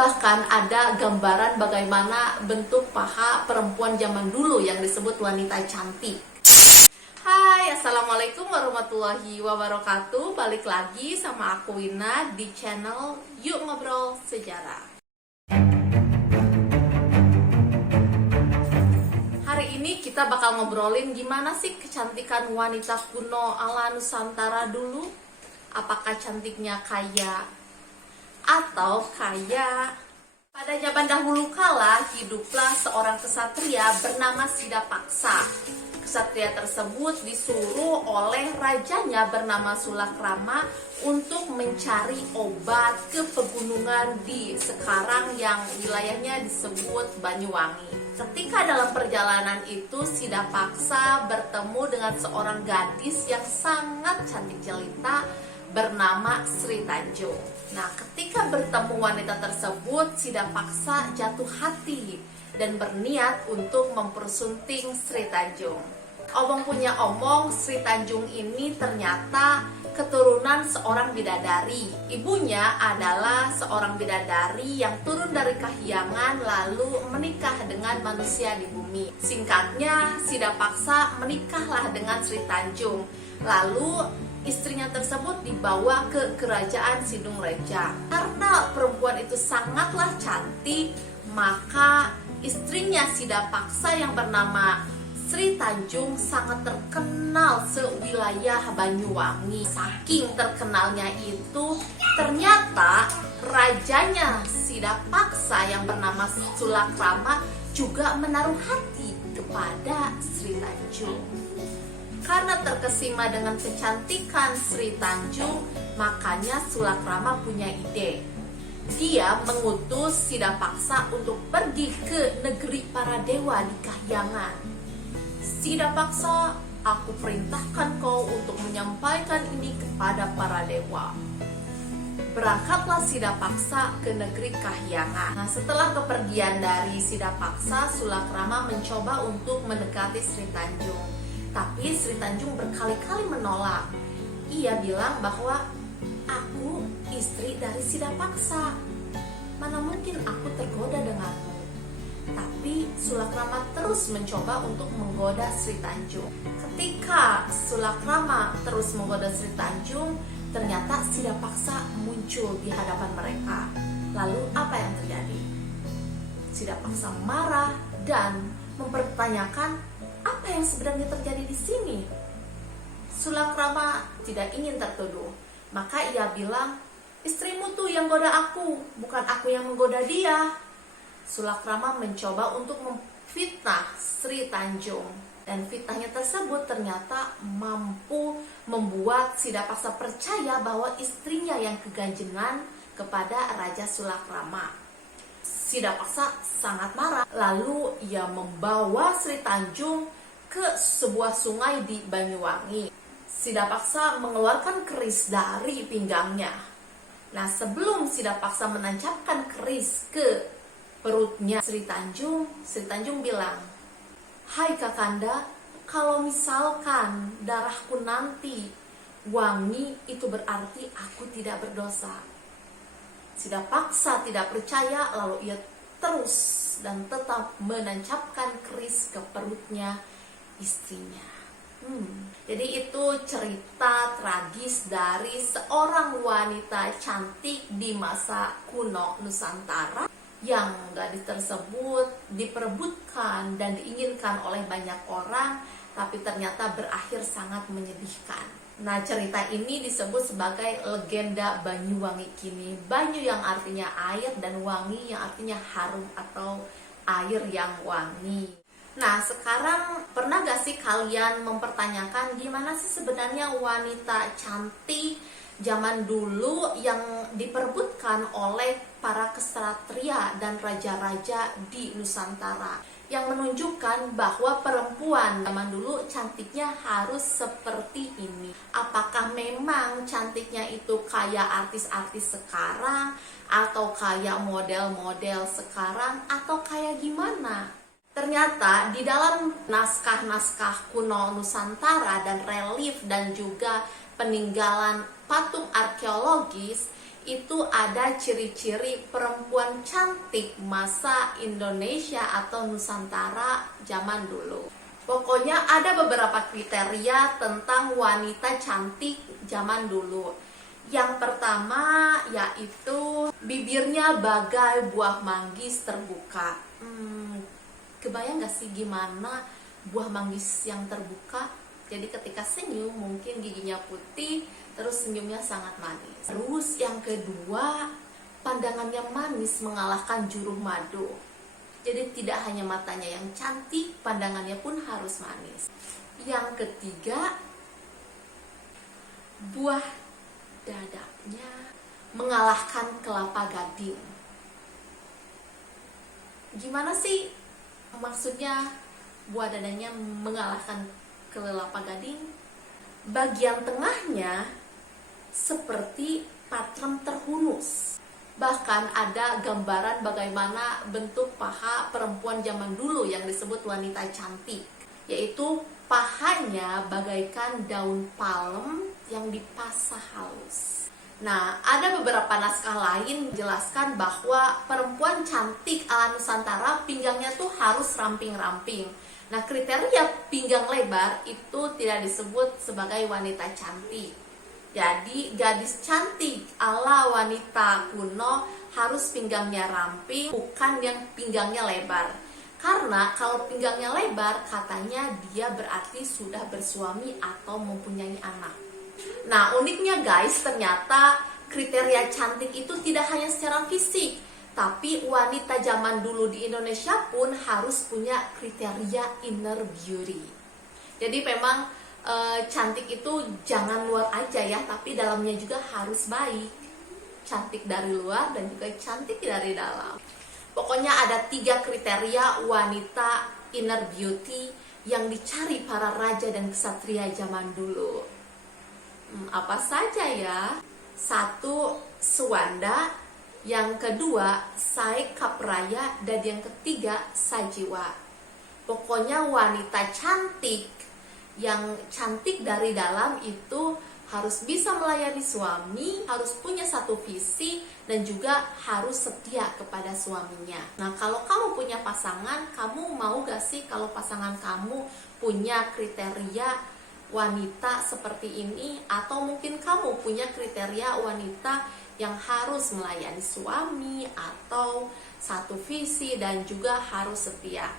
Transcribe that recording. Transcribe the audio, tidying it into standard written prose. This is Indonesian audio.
Bahkan ada gambaran bagaimana bentuk paha perempuan zaman dulu yang disebut wanita cantik. Hai, assalamualaikum warahmatullahi wabarakatuh. Balik lagi sama aku Wina di channel Yuk Ngobrol Sejarah. Hari ini kita bakal ngobrolin gimana sih kecantikan wanita kuno ala Nusantara dulu. Apakah cantiknya kayak atau kaya? Pada zaman dahulu kala hiduplah seorang kesatria bernama Sidapaksa. Kesatria tersebut disuruh oleh rajanya bernama Sulakrama untuk mencari obat ke pegunungan di sekarang yang wilayahnya disebut Banyuwangi. Ketika dalam perjalanan itu Sidapaksa bertemu dengan seorang gadis yang sangat cantik jelita bernama Sri Tanjung. Nah, ketika bertemu wanita tersebut, Sidapaksa jatuh hati dan berniat untuk mempersunting Sri Tanjung. Omong punya omong, Sri Tanjung ini ternyata keturunan seorang bidadari. Ibunya adalah seorang bidadari yang turun dari kahyangan lalu menikah dengan manusia di bumi. Singkatnya, Sidapaksa menikahlah dengan Sri Tanjung. Lalu istrinya tersebut dibawa ke kerajaan Sidungreja. Karena perempuan itu sangatlah cantik, maka istrinya Sidapaksa yang bernama Sri Tanjung sangat terkenal sewilayah Banyuwangi. Saking terkenalnya itu, ternyata rajanya Sidapaksa yang bernama Sulakrama juga menaruh hati kepada Sri Tanjung. Karena terkesima dengan kecantikan Sri Tanjung, makanya Sulakrama punya ide. Dia mengutus Sidapaksa untuk pergi ke negeri para dewa di kahyangan. Sidapaksa, aku perintahkan kau untuk menyampaikan ini kepada para dewa. Berangkatlah Sidapaksa ke negeri kahyangan. Nah, setelah kepergian dari Sidapaksa, Sulakrama mencoba untuk mendekati Sri Tanjung. Tapi Sri Tanjung berkali-kali menolak. Ia bilang bahwa aku istri dari Sidapaksa. Mana mungkin aku tergoda denganmu. Tapi Sulakrama terus mencoba untuk menggoda Sri Tanjung. Ketika Sulakrama terus menggoda Sri Tanjung, ternyata Sidapaksa muncul di hadapan mereka. Lalu apa yang terjadi? Sidapaksa marah dan mempertanyakan apa yang sebenarnya terjadi di sini. Sulakrama tidak ingin tertuduh, maka ia bilang, istrimu tuh yang goda aku, bukan aku yang menggoda dia. Sulakrama mencoba untuk memfitnah Sri Tanjung, dan fitnahnya tersebut ternyata mampu membuat Sidapaksa percaya bahwa istrinya yang keganjengan kepada Raja Sulakrama. Sidapaksa sangat marah, lalu ia membawa Sri Tanjung ke sebuah sungai di Banyuwangi. Sidapaksa mengeluarkan keris dari pinggangnya. Nah, sebelum Sidapaksa menancapkan keris ke perutnya Sri Tanjung bilang, "Hai Kakanda, kalau misalkan darahku nanti wangi, itu berarti aku tidak berdosa." Sidapaksa tidak percaya, lalu ia terus dan tetap menancapkan keris ke perutnya istrinya. Jadi itu cerita tragis dari seorang wanita cantik di masa kuno Nusantara yang gadis tersebut diperebutkan dan diinginkan oleh banyak orang, tapi ternyata berakhir sangat menyedihkan. Nah, cerita ini disebut sebagai legenda Banyuwangi kini. Banyu yang artinya air dan wangi yang artinya harum atau air yang wangi. Nah, sekarang pernah gak sih kalian mempertanyakan gimana sih sebenarnya wanita cantik zaman dulu yang diperebutkan oleh para kesatria dan raja-raja di Nusantara, yang menunjukkan bahwa perempuan zaman dulu cantiknya harus seperti ini. Apakah memang cantiknya itu kayak artis-artis sekarang, atau kayak model-model sekarang, atau kayak gimana? Ternyata di dalam naskah-naskah kuno Nusantara dan relief dan juga peninggalan patung arkeologis itu ada ciri-ciri perempuan cantik masa Indonesia atau Nusantara zaman dulu. Pokoknya ada beberapa kriteria tentang wanita cantik zaman dulu. Yang pertama yaitu bibirnya bagai buah manggis terbuka. Kebayang gak sih gimana buah manggis yang terbuka? Jadi ketika senyum mungkin giginya putih, terus senyumnya sangat manis. Terus yang kedua, pandangannya manis mengalahkan juruh madu. Jadi tidak hanya matanya yang cantik, pandangannya pun harus manis. Yang ketiga, buah dadanya mengalahkan kelapa gading. Gimana sih maksudnya buah dadanya mengalahkan kelapa gading? Bagian tengahnya seperti patrem terhunus. Bahkan ada gambaran bagaimana bentuk paha perempuan zaman dulu yang disebut wanita cantik, yaitu pahanya bagaikan daun palem yang dipasah halus. Nah, ada beberapa naskah lain menjelaskan bahwa perempuan cantik ala Nusantara pinggangnya tuh harus ramping-ramping. Nah, kriteria pinggang lebar itu tidak disebut sebagai wanita cantik. Jadi, gadis cantik ala wanita kuno harus pinggangnya ramping, bukan yang pinggangnya lebar. Karena kalau pinggangnya lebar, katanya dia berarti sudah bersuami atau mempunyai anak. Nah, uniknya guys, ternyata kriteria cantik itu tidak hanya secara fisik, tapi wanita zaman dulu di Indonesia pun harus punya kriteria inner beauty. Jadi memang cantik itu jangan luar aja ya, tapi dalamnya juga harus baik. Cantik dari luar dan juga cantik dari dalam. Pokoknya ada 3 kriteria wanita inner beauty yang dicari para raja dan ksatria zaman dulu. Apa saja ya? 1, Suwanda. Yang kedua, Sai Kapraya. Dan yang ketiga, Sajiwa. Pokoknya wanita cantik yang cantik dari dalam itu harus bisa melayani suami, harus punya satu visi, dan juga harus setia kepada suaminya. Nah, kalau kamu punya pasangan, kamu mau gak sih kalau pasangan kamu punya kriteria wanita seperti ini? Atau mungkin kamu punya kriteria wanita yang harus melayani suami, atau satu visi dan juga harus setia?